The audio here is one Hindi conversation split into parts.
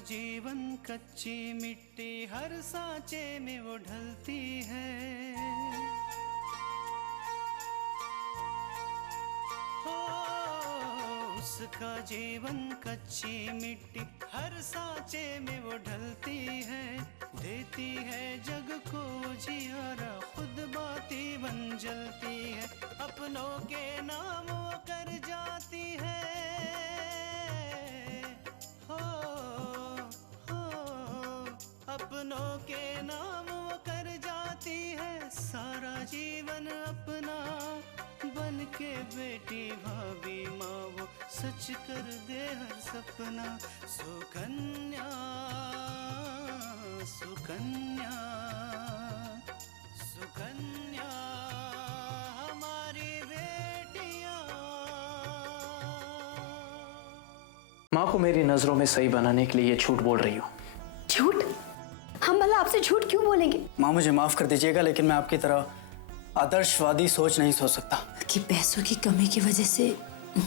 जीवन कच्ची मिट्टी, हर सांचे में वो ढलती है। हो उसका जीवन कच्ची मिट्टी, हर सांचे में वो ढलती है। देती है जग को जियारा, खुद बाती बन जलती है। अपनों के नाम वो कर जाती है। अपनों के नाम वो कर जाती है। सारा जीवन अपना बन के बेटी भाभी माँ वो सच कर दे हर सपना। सुकन्या सुकन्या सुकन्या हमारी बेटियाँ। माँ को मेरी नजरों में सही बनाने के लिए ये झूठ बोल रही हूँ। झूठ? हम भला आपसे झूठ क्यों बोलेंगे? माँ मुझे माफ कर दीजिएगा, लेकिन मैं आपकी तरह आदर्शवादी सोच नहीं सोच सकता। कि पैसों की कमी की वजह से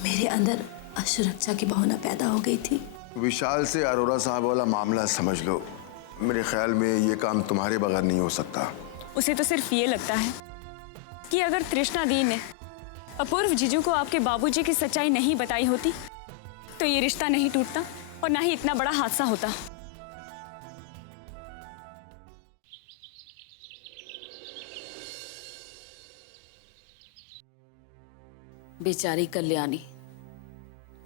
मेरे अंदर असुरक्षा की भावना पैदा हो गई थी। विशाल से अरोरा साहब वाला मामला समझ लो। मेरे ख्याल में ये काम तुम्हारे बगैर नहीं हो सकता। उसे तो सिर्फ ये लगता है कि अगर तृष्णा दी ने अपूर्व जीजू को आपके बाबूजी की सच्चाई नहीं बताई होती तो ये रिश्ता नहीं टूटता और ना ही इतना बड़ा हादसा होता। बेचारी कल्याणी,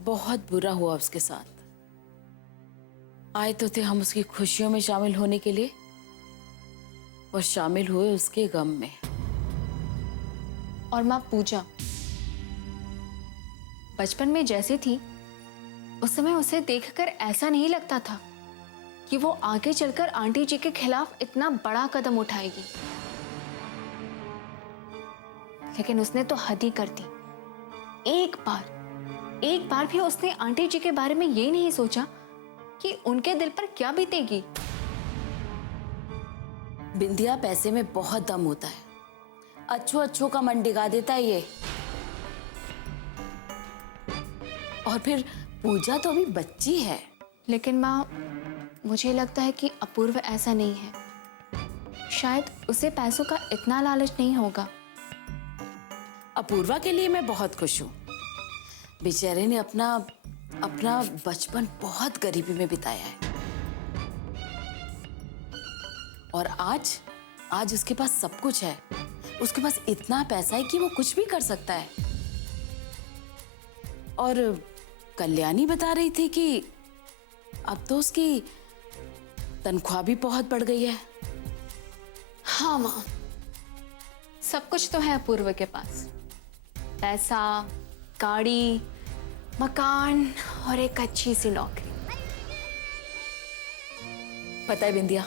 बहुत बुरा हुआ उसके साथ। आए तो थे हम उसकी खुशियों में शामिल होने के लिए और शामिल हुए उसके गम में। और माँ पूजा बचपन में जैसी थी उस समय उसे देखकर ऐसा नहीं लगता था कि वो आगे चलकर आंटी जी के खिलाफ इतना बड़ा कदम उठाएगी, लेकिन उसने तो हद ही कर दी। एक बार भी उसने आंटी जी के बारे में ये नहीं सोचा कि उनके दिल पर क्या बीतेगी। बिंदिया, पैसे में बहुत दम होता है। अच्छो अच्छो का मन डिगा देता है ये। और फिर पूजा तो अभी बच्ची है। लेकिन माँ, मुझे लगता है कि अपूर्व ऐसा नहीं है। शायद उसे पैसों का इतना लालच नहीं होगा। अपूर्वा के लिए मैं बहुत खुश हूँ। बेचारे ने अपना बचपन बहुत गरीबी में बिताया है और आज उसके पास सब कुछ है। उसके पास इतना पैसा है कि वो कुछ भी कर सकता है। और कल्याणी बता रही थी कि अब तो उसकी तनख्वाह भी बहुत बढ़ गई है। हाँ माँ, सब कुछ तो है अपूर्व के पास। पैसा, गाड़ी, मकान और एक अच्छी सी नौकरी। पता है बिंदिया,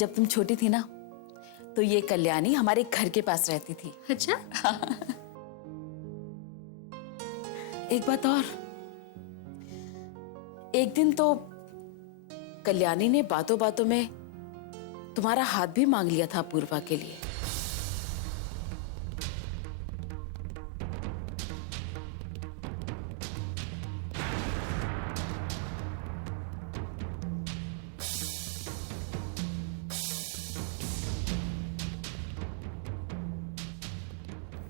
जब तुम छोटी थी ना तो ये कल्याणी हमारे घर के पास रहती थी। अच्छा? एक बात और, एक दिन तो कल्याणी ने बातों बातों में तुम्हारा हाथ भी मांग लिया था अपूर्वा के लिए।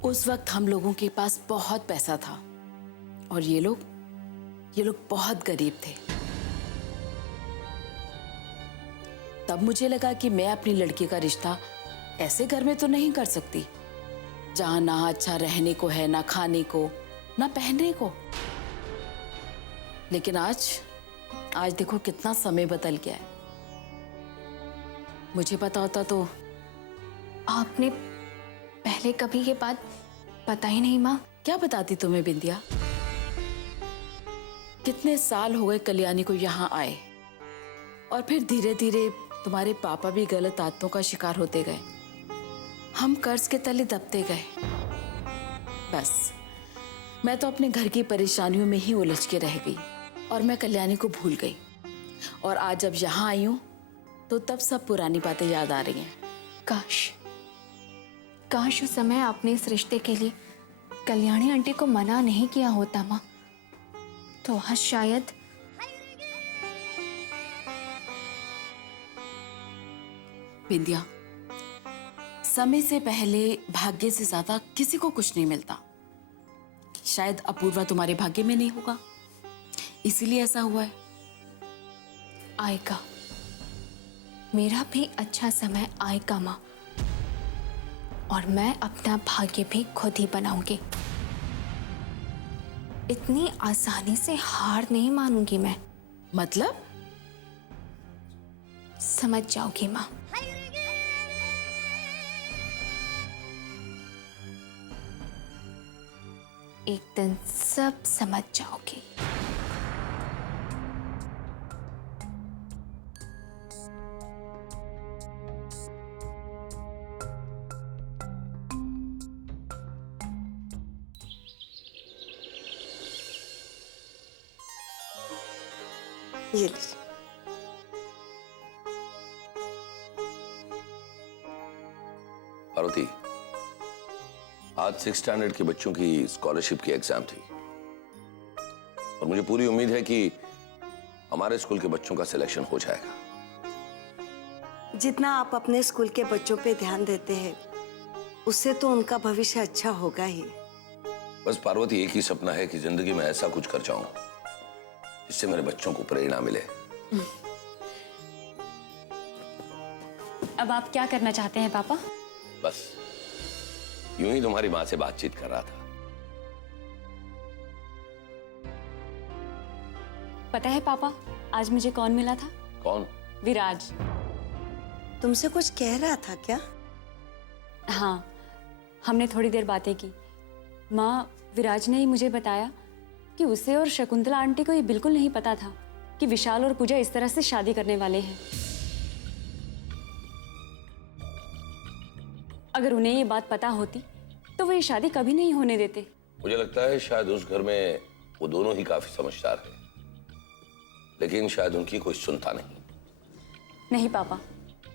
उस वक्त हम लोगों के पास बहुत पैसा था और ये लोग बहुत गरीब थे। तब मुझे लगा कि मैं अपनी लड़की का रिश्ता ऐसे घर में तो नहीं कर सकती जहां ना अच्छा रहने को है, ना खाने को, ना पहनने को। लेकिन आज देखो कितना समय बदल गया है। मुझे पता होता तो। आपने पहले कभी ये बात पता ही नहीं माँ। क्या बताती तुम्हें बिंदिया? कितने साल हो गए कल्याणी को यहाँ आए और फिर धीरे धीरे तुम्हारे पापा भी गलत आदतों का शिकार होते गए। हम कर्ज के तले दबते गए। बस मैं तो अपने घर की परेशानियों में ही उलझ के रह गई और मैं कल्याणी को भूल गई। और आज जब यहाँ आई हूँ तो तब सब पुरानी बातें याद आ रही हैं। काश उस समय आपने इस रिश्ते के लिए कल्याणी आंटी को मना नहीं किया होता माँ, तो आज शायद। बिंदिया, समय से पहले भाग्य से ज्यादा किसी को कुछ नहीं मिलता। शायद अपूर्वा तुम्हारे भाग्य में नहीं होगा, इसीलिए ऐसा हुआ है। आएगा, मेरा भी अच्छा समय आएगा माँ, और मैं अपना भाग्य भी खुद ही बनाऊंगी। इतनी आसानी से हार नहीं मानूंगी मैं। मतलब? समझ जाओगी माँ। एक दिन सब समझ जाओगी। ये लीजिए। पार्वती, आज 6th स्टैंडर्ड के बच्चों की स्कॉलरशिप की एग्जाम थी और मुझे पूरी उम्मीद है कि हमारे स्कूल के बच्चों का सिलेक्शन हो जाएगा। जितना आप अपने स्कूल के बच्चों पे ध्यान देते हैं, उससे तो उनका भविष्य अच्छा होगा ही। बस पार्वती, एक ही सपना है कि जिंदगी में ऐसा कुछ कर जाऊं जिससे मेरे बच्चों को प्रेरणा मिले। अब आप क्या करना चाहते हैं पापा? बस यूं ही तुम्हारी माँ से बातचीत कर रहा था। पता है पापा, आज मुझे कौन मिला था? कौन? विराज। तुमसे कुछ कह रहा था क्या? हाँ, हमने थोड़ी देर बातें की। माँ, विराज ने ही मुझे बताया कि उसे और शकुंतला आंटी को ये बिल्कुल नहीं पता था कि विशाल और पूजा इस तरह से शादी करने वाले हैं। अगर उन्हें ये बात पता होती तो वो ये शादी कभी नहीं होने देते। मुझे लगता है शायद उस घर में वो दोनों ही काफी समझदार हैं, लेकिन शायद उनकी कोई सुनता नहीं। नहीं पापा,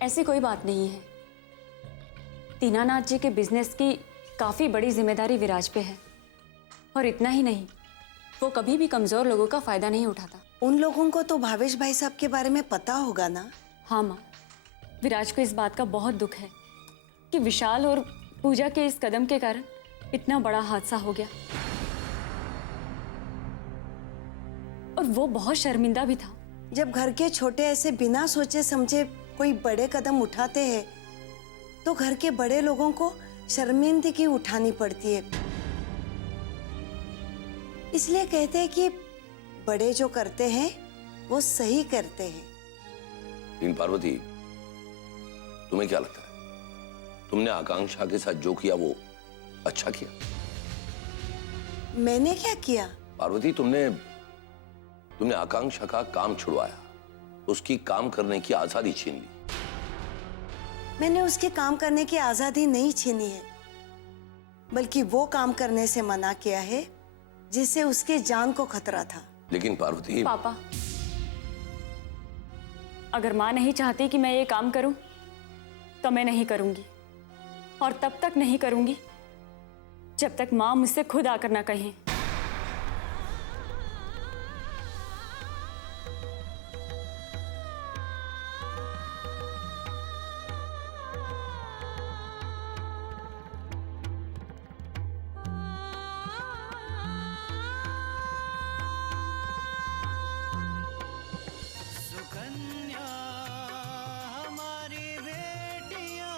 ऐसी कोई बात नहीं है। दीनानाथ जी के बिजनेस की काफी बड़ी जिम्मेदारी विराज पे है, और इतना ही नहीं, वो कभी भी कमजोर लोगों का फायदा नहीं उठाता। उन लोगों को तो भावेश भाई साहब के बारे में पता होगा ना? हाँ माँ, विराज को इस बात का बहुत दुख है कि विशाल और पूजा के इस कदम के कारण इतना बड़ा हादसा हो गया, और वो बहुत शर्मिंदा भी था। जब घर के छोटे ऐसे बिना सोचे समझे कोई बड़े कदम उठाते हैं तो घर के बड़े लोगों को शर्मिंदगी उठानी पड़ती है। इसलिए कहते हैं कि बड़े जो करते हैं वो सही करते हैं। लेकिन पार्वती, तुम्हें क्या लगता है, तुमने आकांक्षा के साथ जो किया वो अच्छा किया? मैंने क्या किया? पार्वती, तुमने आकांक्षा का काम छुड़वाया, उसकी काम करने की आजादी छीन ली। मैंने उसके काम करने की आजादी नहीं छीनी है, बल्कि वो काम करने से मना किया है जिससे उसके जान को खतरा था। लेकिन पार्वती। पापा, अगर माँ नहीं चाहती कि मैं ये काम करूं तो मैं नहीं करूंगी, और तब तक नहीं करूंगी जब तक माँ मुझसे खुद आकर ना कहे। सुकन्या हमारी बेटियां।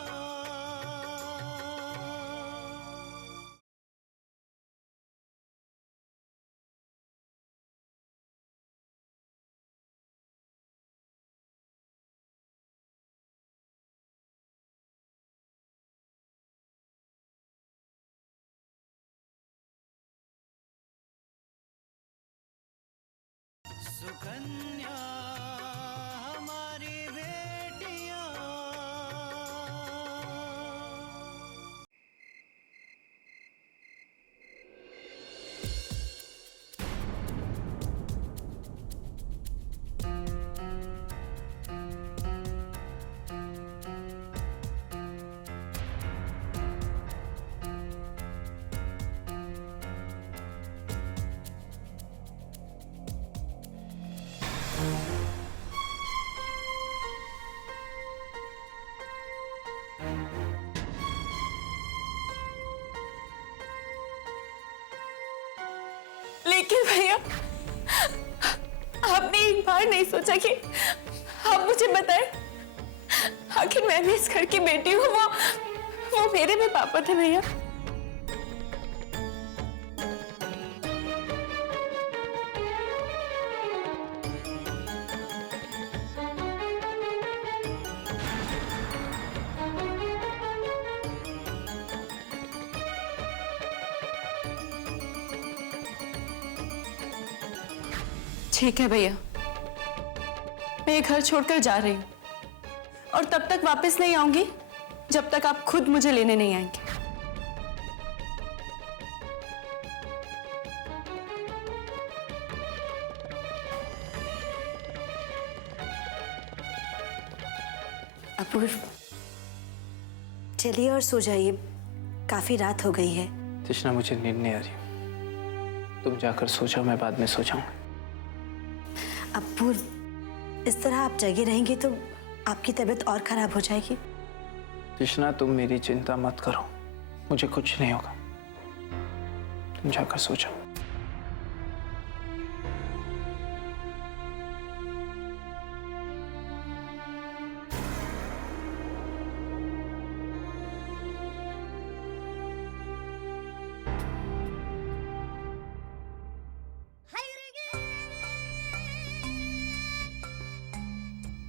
सुकन्या हमारी बेटियां। लेकिन भैया आपने एक बार नहीं सोचा कि आप मुझे बताएं, आखिर मैं भी इस घर की बेटी हूँ। वो मेरे भी पापा थे भैया। ठीक है भैया, मैं ये घर छोड़कर जा रही हूँ और तब तक वापस नहीं आऊंगी जब तक आप खुद मुझे लेने नहीं आएंगे। अपूर्व, चलिए और सो जाइए, काफी रात हो गई है। तृष्णा, मुझे नींद नहीं आ रही। तुम जाकर सो जाओ, मैं बाद में सो जाऊंगा। अपूर्व, इस तरह आप जगे रहेंगे तो आपकी तबीयत और खराब हो जाएगी। तृष्णा, तुम मेरी चिंता मत करो, मुझे कुछ नहीं होगा। तुम जाकर सो जाओ।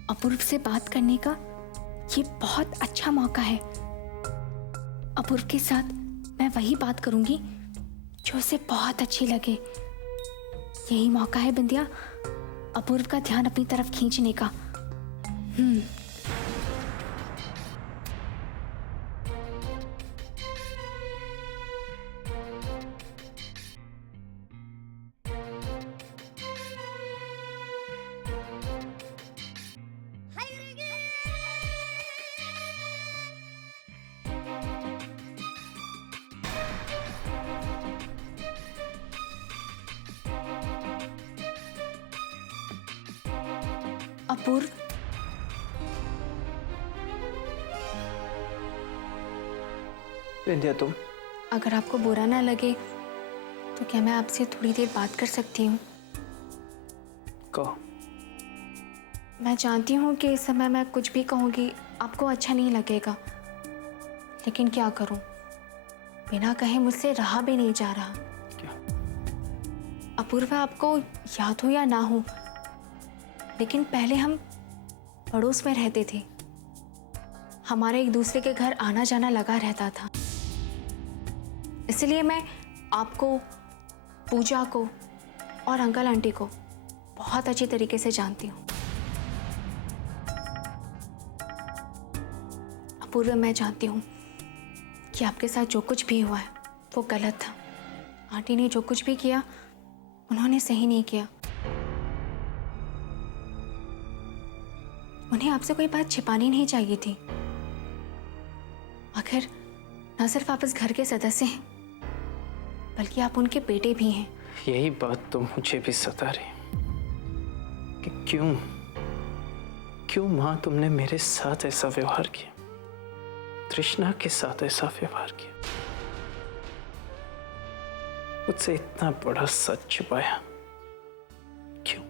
अपूर्व से बात करने का ये बहुत अच्छा मौका है। अपूर्व के साथ मैं वही बात करूंगी जो उसे बहुत अच्छी लगे। यही मौका है बिंदिया, अपूर्व का ध्यान अपनी तरफ खींचने का। अपूर्व, बिंदिया, तुम? अगर आपको बुरा ना लगे तो क्या मैं आपसे थोड़ी देर बात कर सकती हूँ? कहो। मैं जानती हूँ कि इस समय मैं कुछ भी कहूँगी आपको अच्छा नहीं लगेगा, लेकिन क्या करूँ, बिना कहे मुझसे रहा भी नहीं जा रहा। क्या? अपूर्व, आपको याद हो या ना हो, लेकिन पहले हम पड़ोस में रहते थे। हमारे एक दूसरे के घर आना जाना लगा रहता था। इसलिए मैं आपको, पूजा को और अंकल आंटी को बहुत अच्छी तरीके से जानती हूँ। अपूर्व, मैं जानती हूँ कि आपके साथ जो कुछ भी हुआ है वो गलत था। आंटी ने जो कुछ भी किया उन्होंने सही नहीं किया। उन्हें आपसे कोई बात छिपानी नहीं चाहिए थी। आखिर न सिर्फ आप इस घर के सदस्य हैं, बल्कि आप उनके बेटे भी हैं। यही बात तो मुझे भी सता रही कि क्यों माँ तुमने मेरे साथ ऐसा व्यवहार किया, तृष्णा के साथ ऐसा व्यवहार किया, मुझसे इतना बड़ा सच छुपाया क्यों?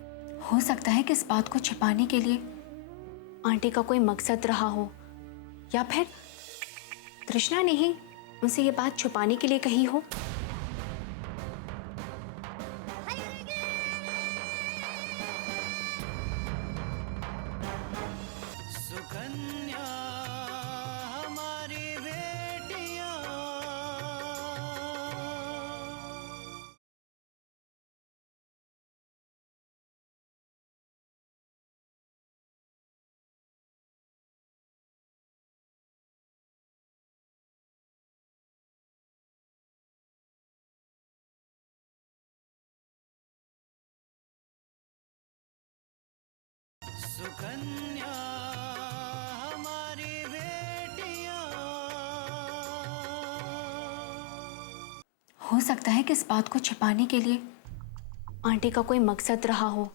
हो सकता है कि इस बात को छिपाने के लिए आंटी का कोई मकसद रहा हो, या फिर तृष्णा ने ही उनसे ये बात छुपाने के लिए कही हो। सुकन्या हमारी बेटियां। सुकन्या हमारी बेटियां। हो सकता है कि इस बात को छिपाने के लिए आंटी का कोई मकसद रहा हो,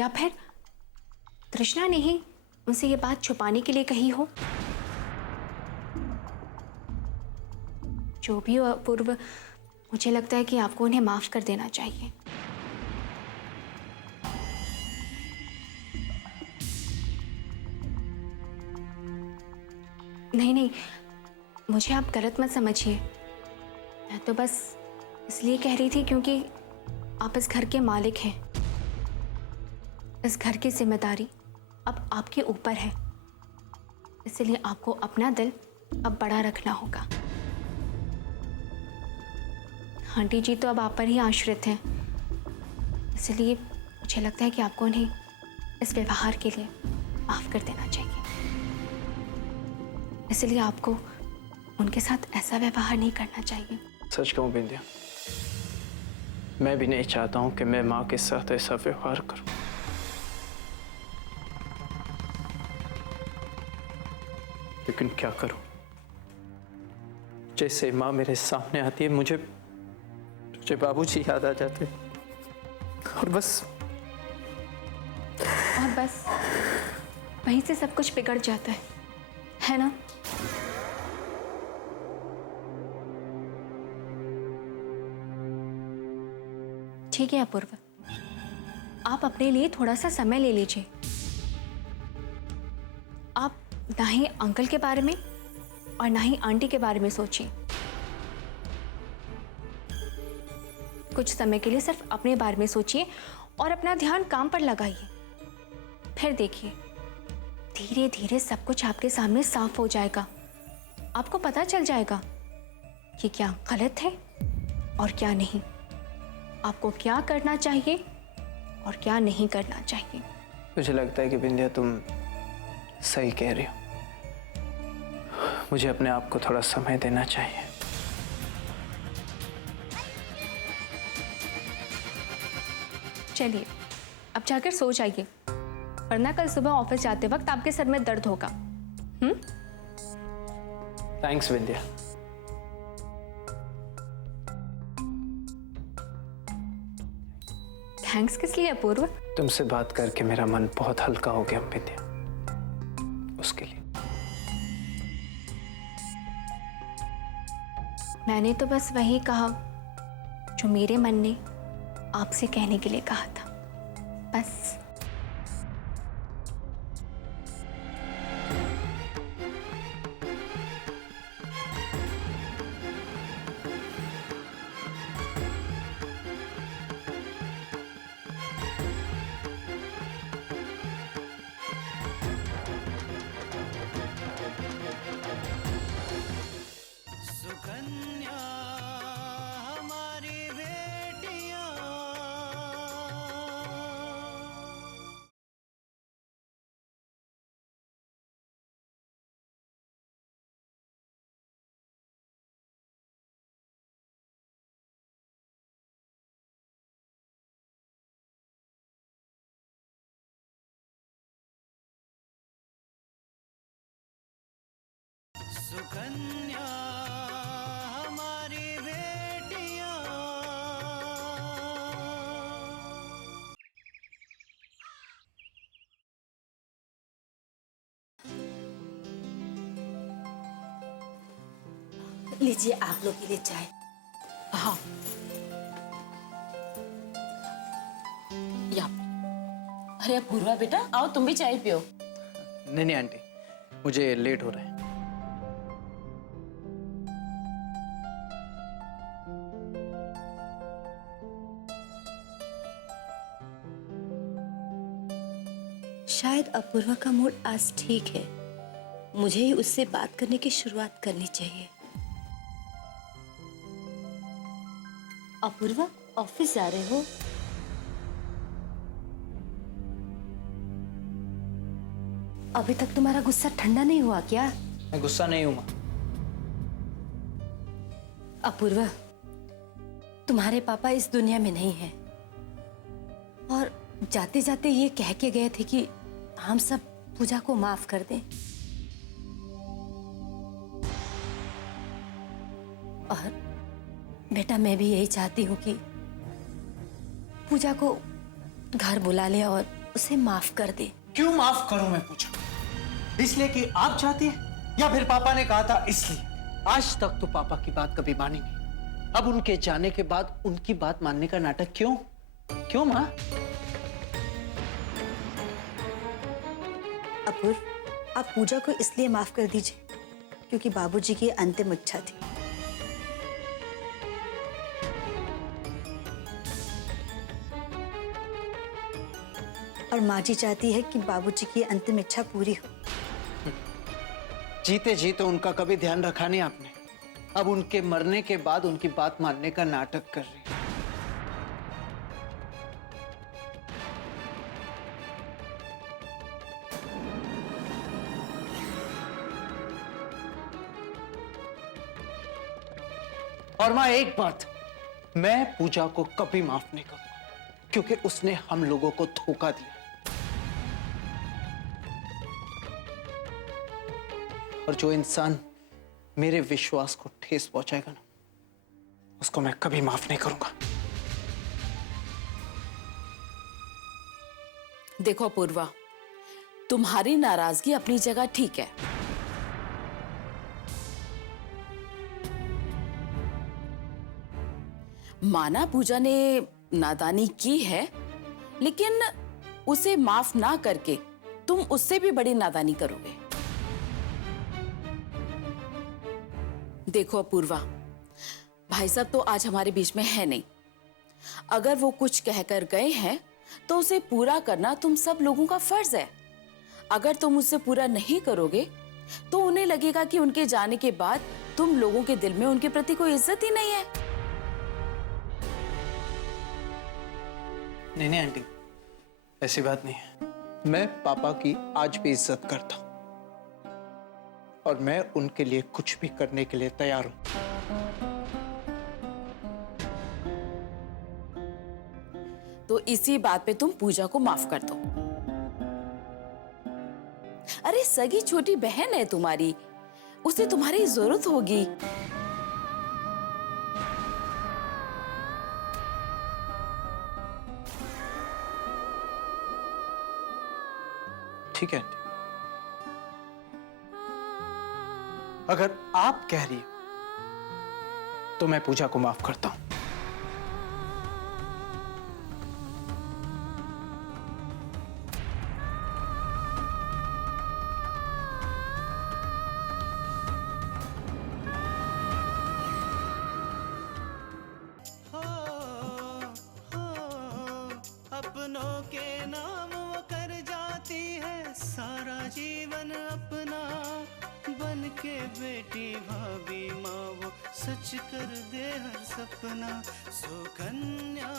या फिर तृष्णा ने ही उनसे ये बात छुपाने के लिए कही हो। जो भी हो अपूर्व, मुझे लगता है कि आपको उन्हें माफ कर देना चाहिए। नहीं, मुझे आप गलत मत समझिए। मैं तो बस इसलिए कह रही थी क्योंकि आप इस घर के मालिक हैं। इस घर की जिम्मेदारी अब आपके ऊपर है, इसलिए आपको अपना दिल अब बड़ा रखना होगा। आंटी जी तो अब आप पर ही आश्रित हैं, इसलिए मुझे लगता है कि आपको उन्हें इस व्यवहार के लिए माफ कर देना चाहिए। इसलिए आपको उनके साथ ऐसा व्यवहार नहीं करना चाहिए। सच कहूं बिंदिया, मैं भी नहीं चाहता हूं कि मैं माँ के साथ ऐसा व्यवहार करूं, लेकिन क्या करूं? जैसे माँ मेरे सामने आती है मुझे बाबूजी याद आ जाते और बस वहीं से सब कुछ बिगड़ जाता है ना? ठीक है अपूर्व, आप अपने लिए थोड़ा सा समय ले लीजिए। आप ना ही अंकल के बारे में और ना ही आंटी के बारे में सोचिए। कुछ समय के लिए सिर्फ अपने बारे में सोचिए और अपना ध्यान काम पर लगाइए। फिर देखिए, धीरे धीरे सब कुछ आपके सामने साफ हो जाएगा। आपको पता चल जाएगा कि क्या गलत है और क्या नहीं, आपको क्या करना चाहिए और क्या नहीं करना चाहिए। मुझे लगता है कि बिंदिया तुम सही कह रही हो, मुझे अपने आप को थोड़ा समय देना चाहिए। चलिए अब जाकर सो जाइए, वरना कल सुबह ऑफिस जाते वक्त आपके सर में दर्द होगा। थैंक्स विंध्या। थैंक्स किस लिए अपूर्व? तुमसे बात करके मेरा मन बहुत हल्का हो गया विंध्या, उसके लिए। मैंने तो बस वही कहा जो मेरे मन ने आपसे कहने के लिए कहा था, बस। सुकन्या हमारी बेटियां, सुकन्या हमारी बेटियां। लीजिए आप लोग के लिए चाय। हाँ, या। अरे अपूर्वा बेटा, आओ तुम भी चाय पियो। नहीं आंटी, मुझे लेट हो रहा है। शायद अपूर्वा का मूड आज ठीक है, मुझे ही उससे बात करने की शुरुआत करनी चाहिए। अपूर्वा, ऑफिस जा रहे हो? अभी तक तुम्हारा गुस्सा ठंडा नहीं हुआ क्या? मैं गुस्सा नहीं हूं मां। अपूर्वा, तुम्हारे पापा इस दुनिया में नहीं हैं और जाते जाते ये कह के गए थे कि हम सब पूजा को माफ कर दें। और बेटा, मैं भी यही चाहती हूँ कि पूजा को घर बुला ले और उसे माफ कर दे। क्यों माफ करूं मैं पूजा? इसलिए कि आप चाहती हैं या फिर पापा ने कहा था इसलिए? आज तक तो पापा की बात कभी मानी नहीं, अब उनके जाने के बाद उनकी बात मानने का नाटक क्यों? क्यों मां? अपूर्व, आप पूजा को इसलिए माफ कर दीजिए क्योंकि बाबूजी की अंतिम इच्छा थी। और माँ जी चाहती है कि बाबूजी की अंतिम इच्छा पूरी हो। जीते जीते उनका कभी ध्यान रखा नहीं आपने। अब उनके मरने के बाद उनकी बात मानने का नाटक कर रही है। और माँ एक बात, मैं पूजा को कभी माफ नहीं करूंगा क्योंकि उसने हम लोगों को धोखा दिया। और जो इंसान मेरे विश्वास को ठेस पहुंचाएगा ना, उसको मैं कभी माफ नहीं करूंगा। देखो पूर्वा, तुम्हारी नाराजगी अपनी जगह ठीक है, माना पूजा ने नादानी की है, लेकिन उसे माफ ना करके तुम उससे भी बड़ी नादानी करोगे। देखो पूर्वा, भाई साहब तो आज हमारे बीच में है नहीं। अगर वो कुछ कहकर गए हैं तो उसे पूरा करना तुम सब लोगों का फर्ज है। अगर तुम उससे पूरा नहीं करोगे तो उन्हें लगेगा कि उनके जाने के बाद तुम लोगों के दिल में उनके प्रति कोई इज्जत ही नहीं है। नहीं नहीं आंटी, ऐसी बात नहीं है। मैं पापा की आज भी इज्जत करता हूं और मैं उनके लिए कुछ भी करने के लिए तैयार हूं। तो इसी बात पे तुम पूजा को माफ कर दो। अरे सगी छोटी बहन है तुम्हारी, उसे तुम्हारी जरूरत होगी। ठीक है आंटी, अगर आप कह रही हो तो मैं पूजा को माफ करता हूं। अपनों के नाम वो कर जाती है सारा जीवन अपना, बन के बेटी भाभी माँ वो सच कर दे हर सपना। सुकन्या